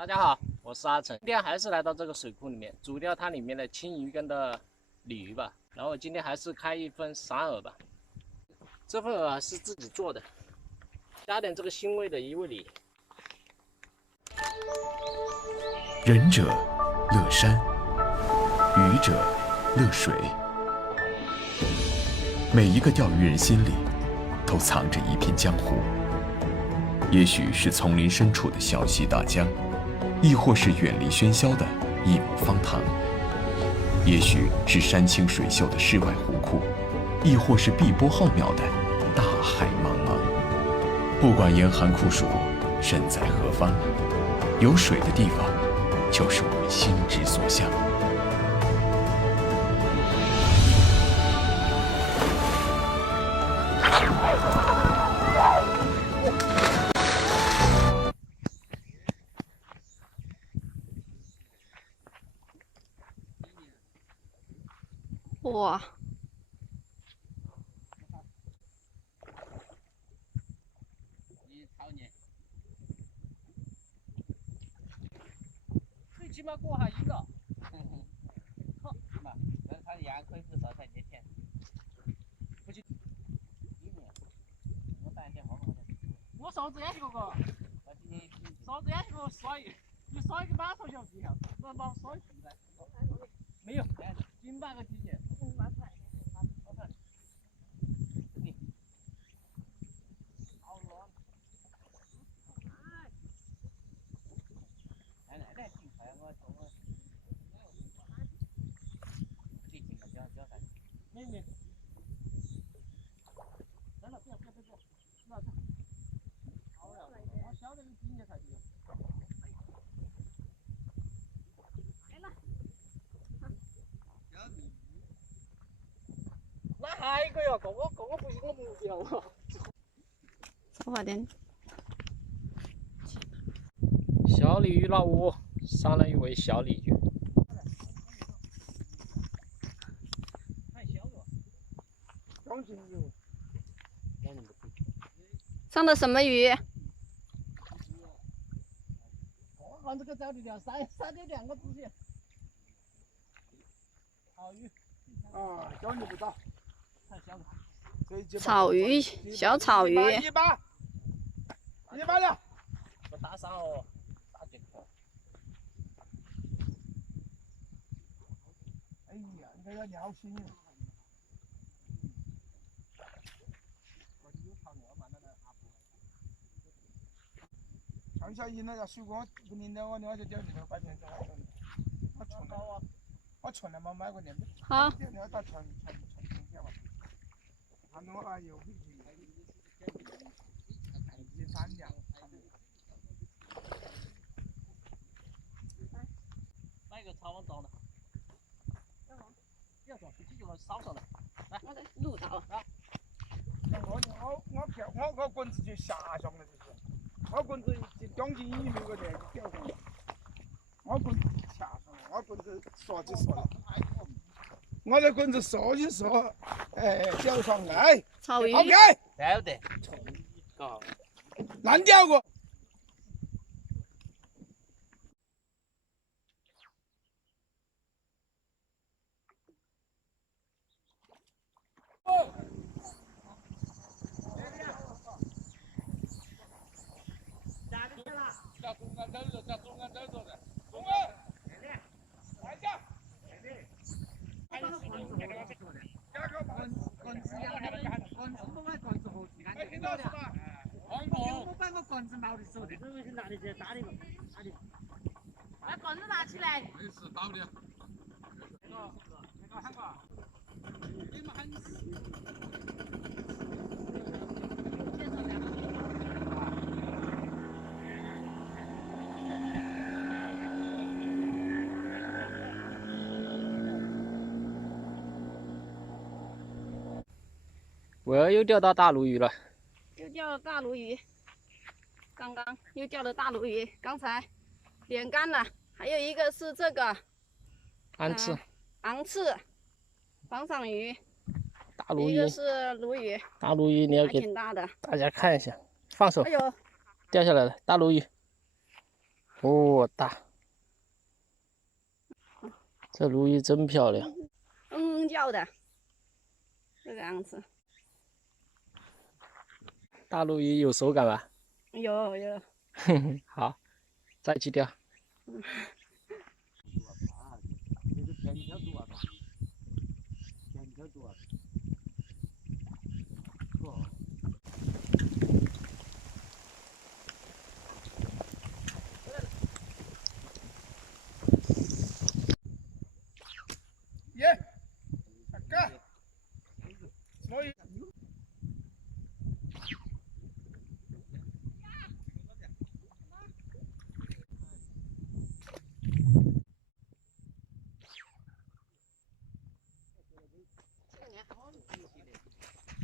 大家好，我是阿成，今天还是来到这个水库里面，煮掉它里面的青鱼跟的鲤鱼吧。然后今天还是开一份散饵吧，这份饵是自己做的，加点这个腥味的鱼味里。仁者乐山，渔者乐水。每一个钓鱼人心里，都藏着一片江湖。也许是丛林深处的小溪大江，亦或是远离喧嚣的一亩方塘；也许是山清水秀的世外湖库，亦或是碧波浩渺的大海茫茫。不管严寒酷暑，身在何方，有水的地方，就是我们心之所向。哇！最起码过下瘾了。好，嘛，但是它的牙可以不烧才接甜。不去。我带点毛毛的。我烧子烟去个，那今天烧子烟去个刷一，你刷一个码头就不要，那把刷一出来。没有，金半个体检。妹妹，来了，不要，那这，好了，我晓得你今年才对。来了，那还有一个哟，个个不行，我不要了。少花点。小鲤鱼老五上了一尾小鲤鱼。太小了，刚进入。上的什么鱼？我看这个找的了3.2个仔细。草鱼。啊，小鱼不找，太小了。草鱼，小草鱼。100，100了。不打伤哦，打这个。哎呀，你这要尿心了。唱小音了，要水果不淋的，我另外就点里头摆点子。我从来没买过那个。好。点了到纯天嘛。看到哎呦，一3两。买个草网装的。不要装，必须就烧上来。来，我在录到了。我棍子就下上了，就是。我棍子就将近1米个那个吊上了。我棍子就下上了，我棍子说就说了。我的棍子说就说，吊上来。草鱼。OK。晓得。搞。烂掉过。棍子拿的手的，这个是拿的这大的个，大的。把棍子拿起来。没事，打不了。那个喊个，你们喊。伟儿又钓到大鲈鱼了。又钓了大鲈鱼。刚刚又钓了大鲈鱼，刚才点干了，还有一个是这个昂刺，昂刺，黄鳝鱼，大鲈鱼，一个是鲈鱼，大鲈鱼你要还给挺大的。大家看一下，放手，哎呦，掉下来了，大鲈鱼。哦，大，这鲈鱼真漂亮，叫的，这个样子。大鲈鱼有手感吧？有。好，再去钓。这个天条多大？天条多大？哦。耶，大哥，所以。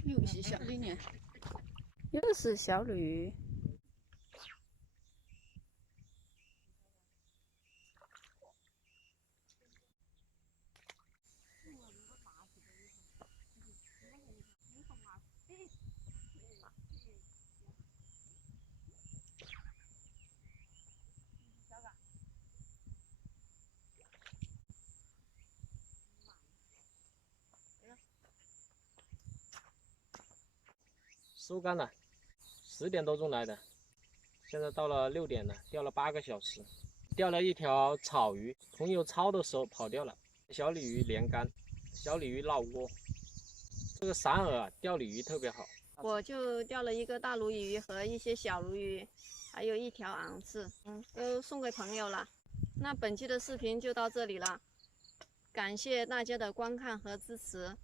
又是小鲤鱼，又是小鲤鱼。收竿了，10点多钟来的，现在到了6点了，钓了8个小时，钓了一条草鱼，朋友抄的时候跑掉了，小鲤鱼连竿，小鲤鱼绕窝。这个散饵啊，钓鲤鱼特别好。我就钓了一个大鲈鱼和一些小鲈鱼，还有一条昂刺，都送给朋友了。那本期的视频就到这里了，感谢大家的观看和支持。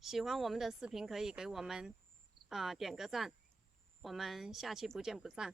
喜欢我们的视频可以给我们点个赞，我们下期不见不散。